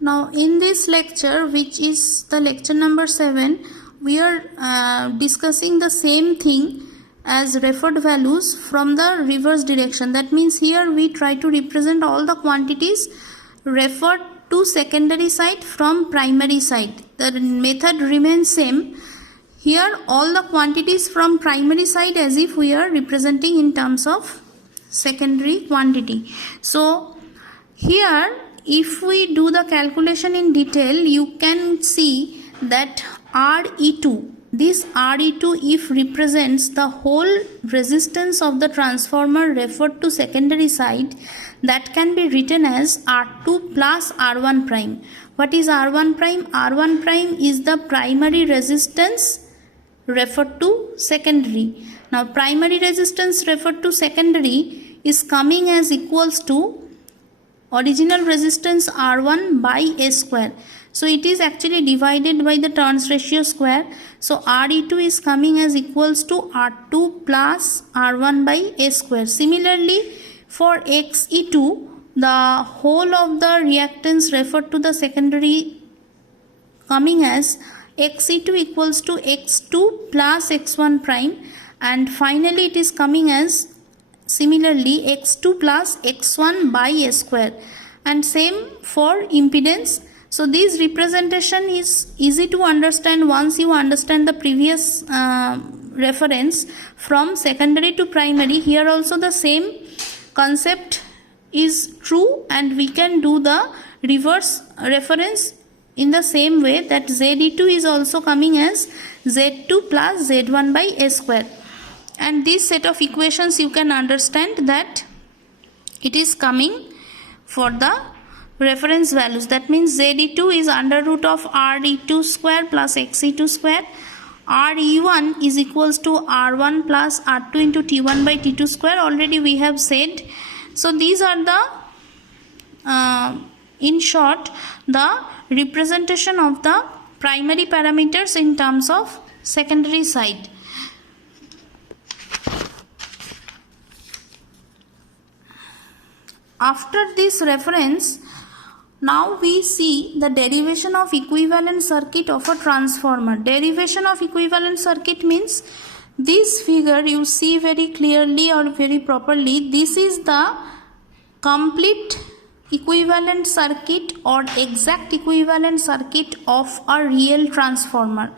Now in this lecture, which is the lecture number 7, we are discussing the same thing as referred values from the reverse direction. That means here we try to represent all the quantities referred to secondary side from primary side. The method remains same. Here all the quantities from primary side as if we are representing in terms of secondary quantity. So here if we do the calculation in detail, you can see that Re2, this Re2 if represents the whole resistance of the transformer referred to secondary side, that can be written as R2 plus R1 prime. What is R1 prime? R1 prime is the primary resistance referred to secondary. Now primary resistance referred to secondary is coming as equals to original resistance R1 by A square. So it is actually divided by the turns ratio square. So Re2 is coming as equals to R2 plus R1 by A square. Similarly, for Xe2, the whole of the reactance referred to the secondary coming as Xe2 equals to X2 plus X1 prime, and finally it is coming as similarly X2 plus X1 by A square, and same for impedance. So this representation is easy to understand once you understand the previous reference from secondary to primary. Here also the same concept is true, and we can do the reverse reference in the same way, that Ze2 is also coming as Z2 plus Z1 by A square. And this set of equations you can understand that it is coming for the reference values. That means Ze2 is under root of Re2 square plus Xe2 square. Re1 is equals to R1 plus R2 into T1 by T2 square. Already we have said. So these are the in short the representation of the primary parameters in terms of secondary side. After this reference, now we see the derivation of equivalent circuit of a transformer. Derivation of equivalent circuit means this figure you see very clearly or very properly. This is the complete equivalent circuit or exact equivalent circuit of a real transformer.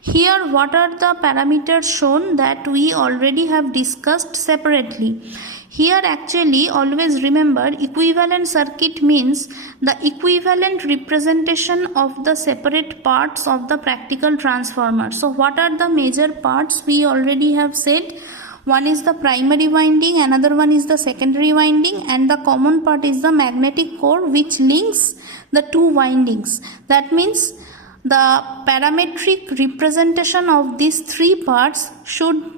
Here what are the parameters shown that we already have discussed separately. Here actually always remember, equivalent circuit means the equivalent representation of the separate parts of the practical transformer. So what are the major parts? We already have said one is the primary winding, another one is the secondary winding, and the common part is the magnetic core which links the two windings. That means the parametric representation of these three parts should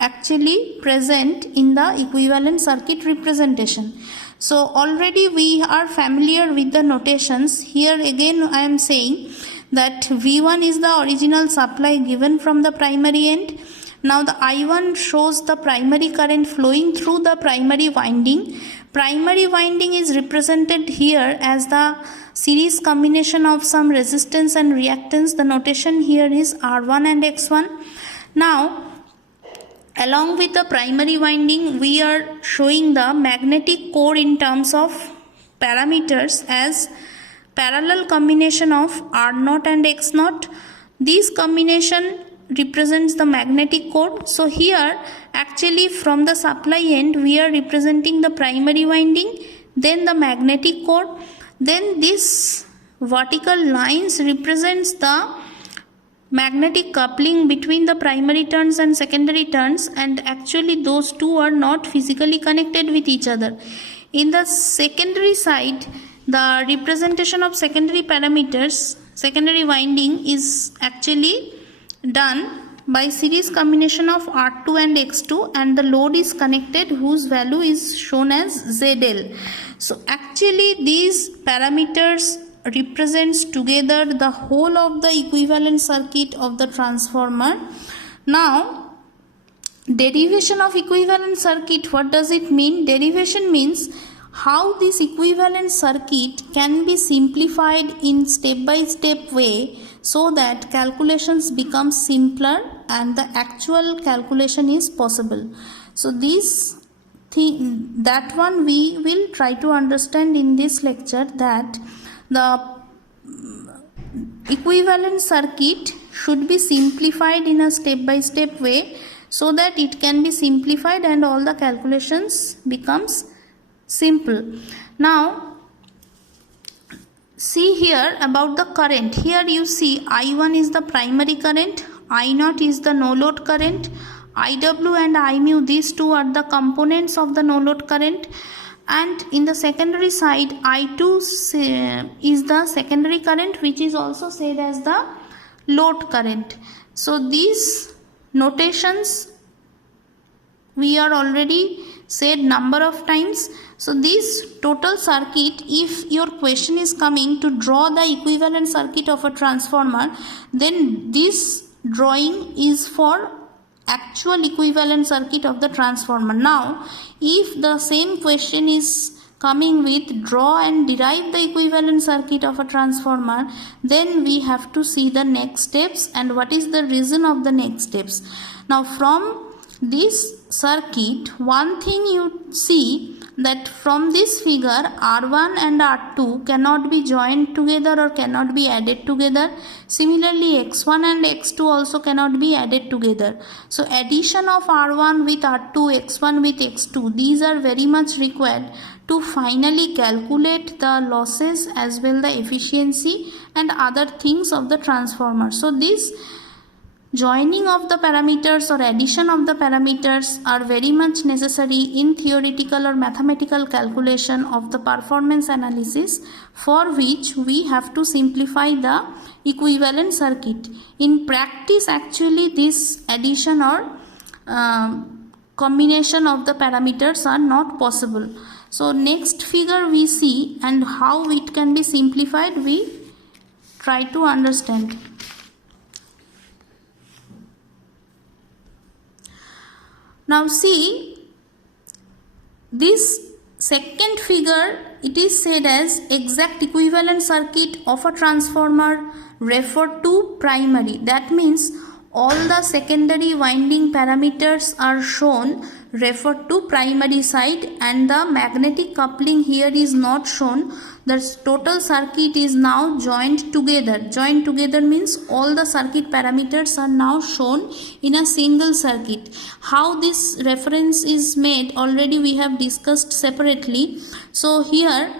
actually present in the equivalent circuit representation. So already we are familiar with the notations. Here again I am saying that V1 is the original supply given from the primary end. Now the I1 shows the primary current flowing through the primary winding. Primary winding is represented here as the series combination of some resistance and reactance. The notation here is R1 and X1. Now along with the primary winding, we are showing the magnetic core in terms of parameters as parallel combination of R0 and X0. This combination represents the magnetic core. So here actually from the supply end we are representing the primary winding, then the magnetic core, then this vertical lines represents the magnetic coupling between the primary turns and secondary turns, and actually those two are not physically connected with each other. In the secondary side, the representation of secondary parameters, secondary winding is actually done by series combination of R2 and X2, and the load is connected whose value is shown as ZL. So actually these parameters represents together the whole of the equivalent circuit of the transformer. Now derivation of equivalent circuit, what does it mean? Derivation means how this equivalent circuit can be simplified in step-by-step way so that calculations become simpler and the actual calculation is possible. So that one we will try to understand in this lecture, that the equivalent circuit should be simplified in a step-by-step way so that it can be simplified and all the calculations becomes simple. Now see here about the current. Here you see I1 is the primary current, I0 is the no load current, IW and I mu, these two are the components of the no load current, and in the secondary side I2 is the secondary current, which is also said as the load current. So these notations we are already said number of times. So this total circuit, if your question is coming to draw the equivalent circuit of a transformer, then this drawing is for actual equivalent circuit of the transformer. Now if the same question is coming with draw and derive the equivalent circuit of a transformer, then we have to see the next steps and what is the reason of the next steps. Now from this circuit, one thing you see that from this figure R1 and R2 cannot be joined together or cannot be added together. Similarly X1 and X2 also cannot be added together. So addition of R1 with R2, X1 with X2, these are very much required to finally calculate the losses as well the efficiency and other things of the transformer. So this joining of the parameters or addition of the parameters are very much necessary in theoretical or mathematical calculation of the performance analysis, for which we have to simplify the equivalent circuit. In practice actually this addition or combination of the parameters are not possible. So next figure we see and how it can be simplified we try to understand. Now see this second figure, it is said as exact equivalent circuit of a transformer referred to primary. That means all the secondary winding parameters are shown referred to primary side and the magnetic coupling here is not shown. The total circuit is now joined together. Joined together means all the circuit parameters are now shown in a single circuit. How this reference is made already we have discussed separately. So here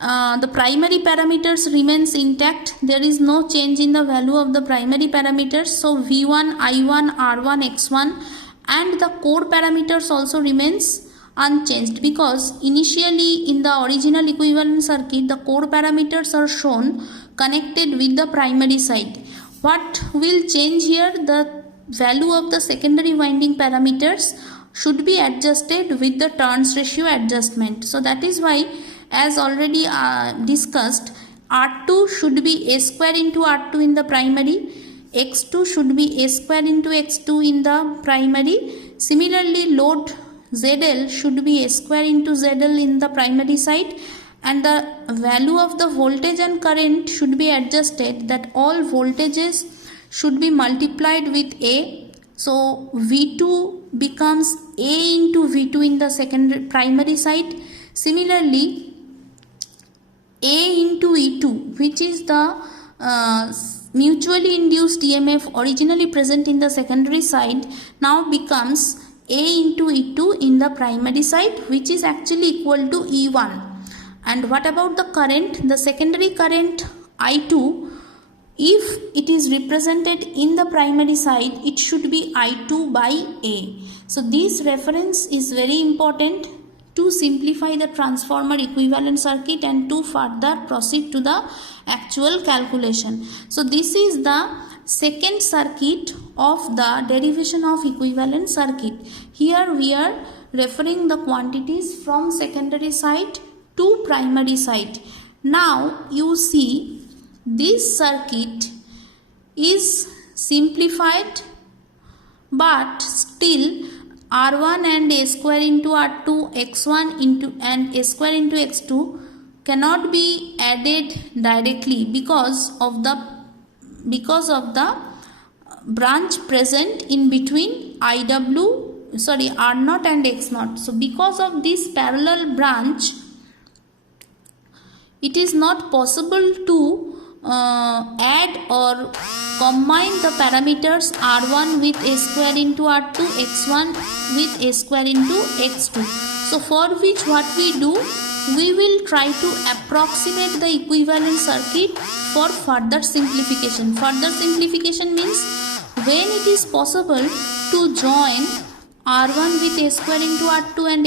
the primary parameters remains intact. There is no change in the value of the primary parameters. So V1, I1, R1, X1 and the core parameters also remains unchanged, because initially in the original equivalent circuit the core parameters are shown connected with the primary side. What will change here? The value of the secondary winding parameters should be adjusted with the turns ratio adjustment. So that is why, as already discussed, R2 should be A square into R2 in the primary, X2 should be A square into X2 in the primary. Similarly load ZL should be A square into ZL in the primary side, and the value of the voltage and current should be adjusted, that all voltages should be multiplied with A. So V2 becomes A into V2 in the secondary primary side. Similarly A into E2, which is the mutually induced EMF originally present in the secondary side, now becomes A into E2 in the primary side, which is actually equal to E1. And what about the current? The secondary current I2, if it is represented in the primary side, it should be I2 by A. So this reference is very important to simplify the transformer equivalent circuit and to further proceed to the actual calculation. So this is the second circuit of the derivation of equivalent circuit. Here we are referring the quantities from secondary side to primary side. Now you see this circuit is simplified, but still r1 and a square into r2 x1 into and a square into x2 cannot be added directly because of the branch present in between r0 and x0. So because of this parallel branch, it is not possible to add or combine the parameters r1 with a square into r2, x1 with a square into x2. So for which what we do, we will try to approximate the equivalent circuit for further simplification. Further simplification means when it is possible to join r1 with a square into r2 and